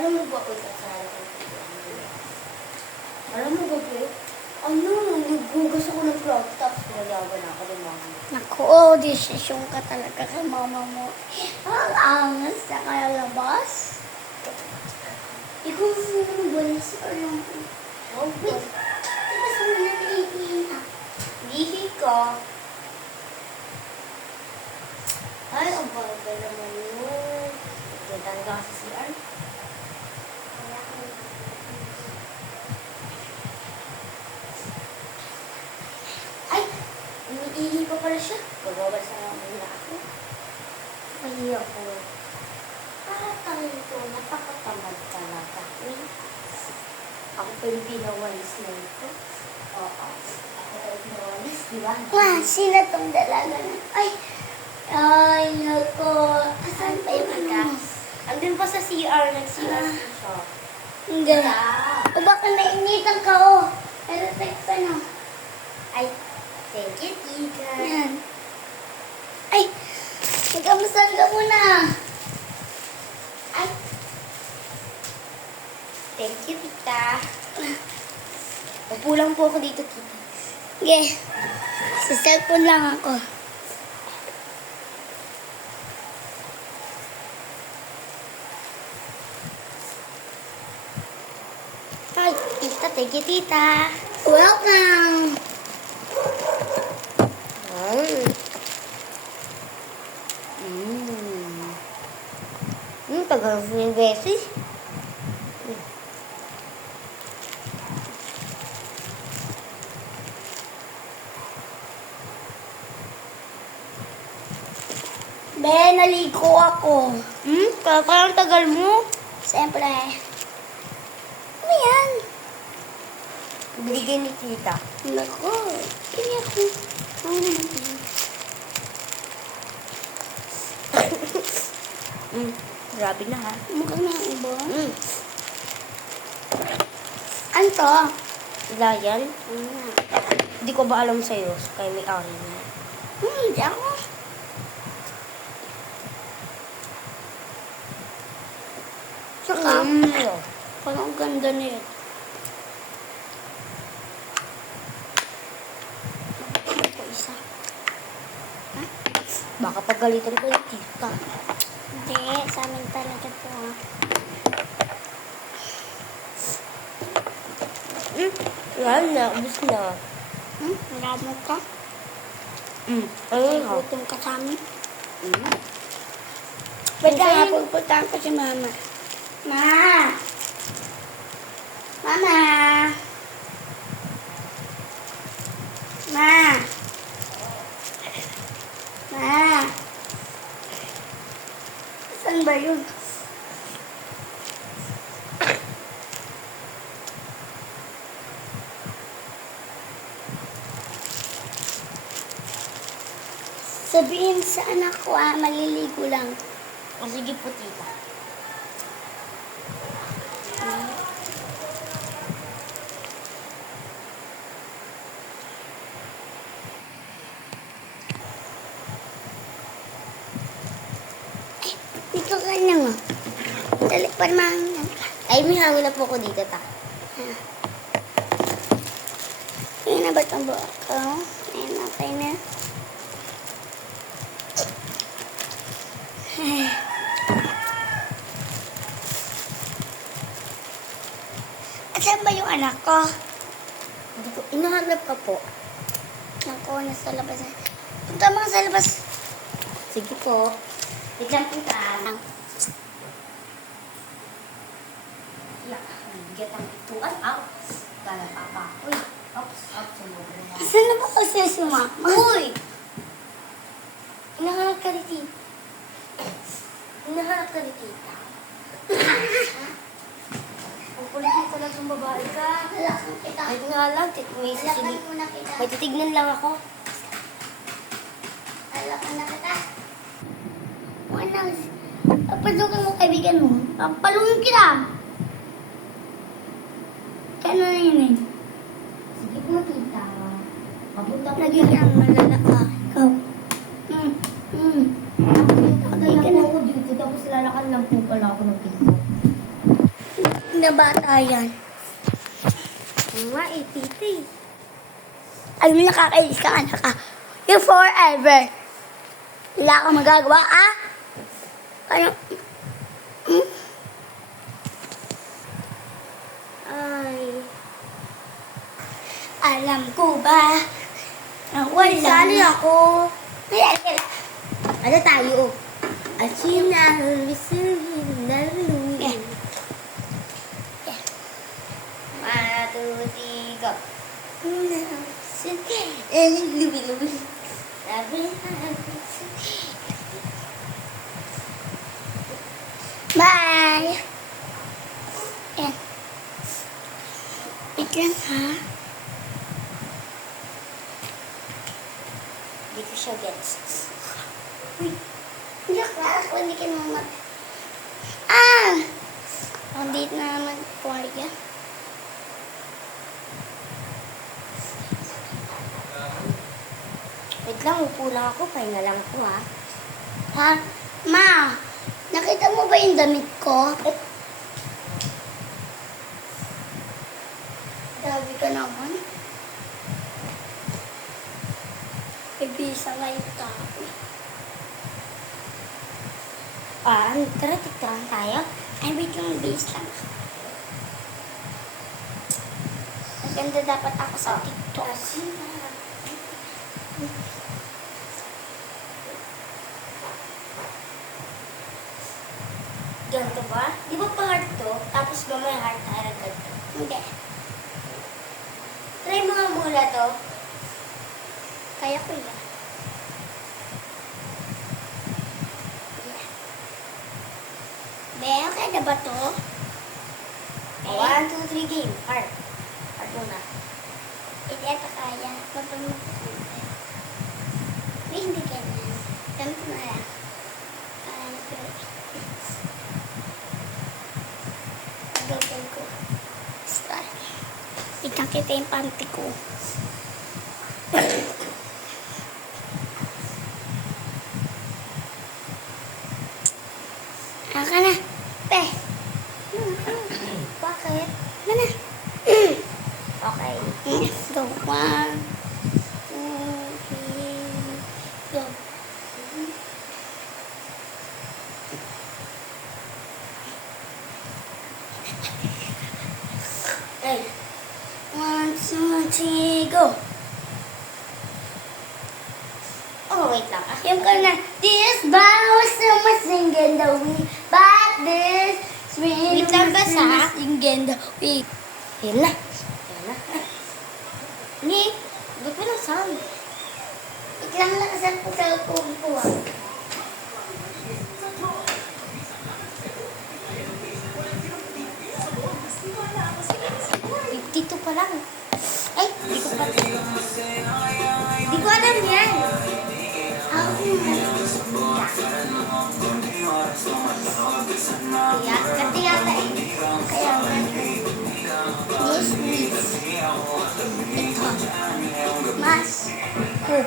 Alam mo ba kung saan ako? Alam mo ba, Pre? Ano, naghugas ako ng cloud tops. Nalaban ako ng mama. Naku, desisyon ka talaga kay mama mo. Ang angas na kaya labas. Ikaw naman ba na si Alam ko? Oh, Wait, labas mo na naiihi na. Lihi ka. Ay, ang bagal naman yun. Punta ka sa CR. Ay, umiihi pa pala siya. Bababasa na muna ako. Ay, ako. Parang ito, napakatamad talaga. Ako pa yung pinawalis na ito. Oo. Ako pa yung pinawalis, di ba? Ma, sino tong dalaga na? Ay, naku. Asan pa yung ano? Andun pa sa CR, nag-CR siya. Hindi. O baka nainitan ka, oh. Pero text ka na. Ay, thank you, Tika. Yan. Ay, nagkamusta ka muna. Ay, thank you, Tita. Upo lang po ako dito, Tita. Sige. Sa cellphone lang ako. Ay, Tita, thank you, Tita. Welcome. Tagal ng beses. Be, naligo ako. Parang tagal mo. Siyempre. Ano yan? Binigay ni Tita. Naku. Pili ako. Ano naman yun? Grabe na, ha? Mukhang na yung iba. Ano to? Lion? Hindi ko ba alam sa'yo? Kaya may ari na. Hindi ako. Saka, parang ang ganda nito. Ito isa. Baka pagalitan ko yung Tita. Hindi, sa amin talaga to. Yan na, ubus na. Marami ka? Ayun, ha? Gutom ka sa amin? Ba't ka pupuntahan ko si mama? Ma! Mama! Ma! Ma! Saan ba yun? Sabihin sa anak ko, maliligo lang. O sige po, Tita. Dito ka na nga. Dali pa naman. Ay, may hangin na po ko dito, ta. Ayun na ba itong buhok ko? Ayun, okay na. At saan ba yung anak ko? Hindi ko, inahanap ka po. Naku, nasa labas na. Punta mo sa labas. Sige po. Wait lang, Tita. Get ang ituan. Ouch. Kala pa ako. Oops. Sumobra na. Saan na ba kasi si mama? Uy! Hinahanap ka ni Tita. Hinahanap ka ni Tita. Kukulit mo pala itong babae ka. Halakan kita. Kahit nga lang, may Halakan sisili. muna kita. May titignan lang ako. Halakan na kita. Walang, papalukan mo kaibigan mo. Papalungin kita. Kaya na yun eh. Sige po, Tita. Papunta ko. Lagi ka ang malala ka. Ikaw. Tagay ka na ako dito. Tapos lalakan lang po pala ako ng pinto. na bata yan. Nga eh, titi. Alam mo, nakakainis ka, anak ka. You forever. Wala kang magagawa, ah? Ano? Ay. Alam ko ba? Na wala Sali na. ako. Kaya, kaya. Ano tayo? Achina, Lusin, Nalu. Yeah. 1, 2, 3, go. Lubi. Bye! Yan. Wait lang, ha? Hindi ko siya gets. Uy, hindi ka ako, hindi ka naman. Ah! Nandito na naman po yan. Wait lang, upo lang ako. Pahinga lang ako, ha? Ha? Ma, nakita mo ba yung damit ko? Grabe ka naman. Ibisa nga yung tao. Tara, tiktaran tayo. Ay, wait yung base lang. Maganda dapat ako sa TikTok. Ganito ba? Di ba pa heart to? Tapos mamaya heart tayo agad. Hindi. Try mo nga muna to. Kaya ko yan. Be, okay na ba to? 1, 2, 3, game. Heart. Heart muna. Hindi ata kaya. Papamit ko. May hindi ganyan. Ganito na lang. Gagawin ko. Start. Kitang-kita yung panty ko. Aka na. Pe. Bakit? Aka na. Okay. Go. 1, 2, 3, go. Ay. 1, 2, 3, go. Oh, wait lang. Yung ka na. This bounce so much singing the week. But this swing Wait lang, basa, ha? singing the week. Yan na. Yan na. Nick, ba't mo ng sound? Iklang lakasan ko sa phone ko, ah. Dito pa lang. Ay, di ko pa. Di ko alam yan. Ako Kaya, kati yata eh. kaya nga. This week. Ito. Mas. Hoop.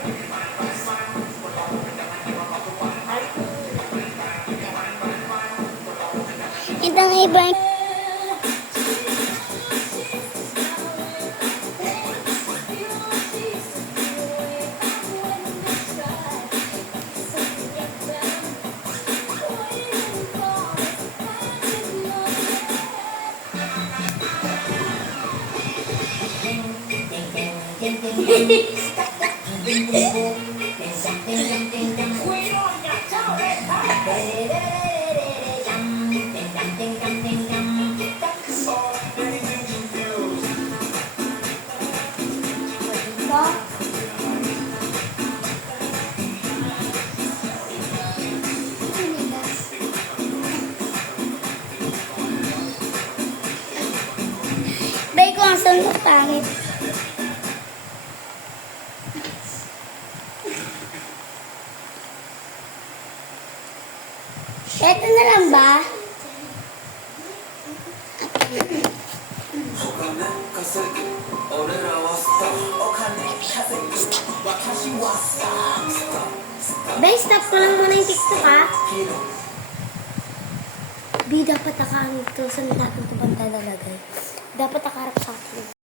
Itang iba. Bay ko ang saan pangit. Ito na lang ba? Bay, stop ko lang muna yung TikTok, ha? B, dapat nakaano to. Saan natin ito banda nalagay? Dapat nakaharap sa atin.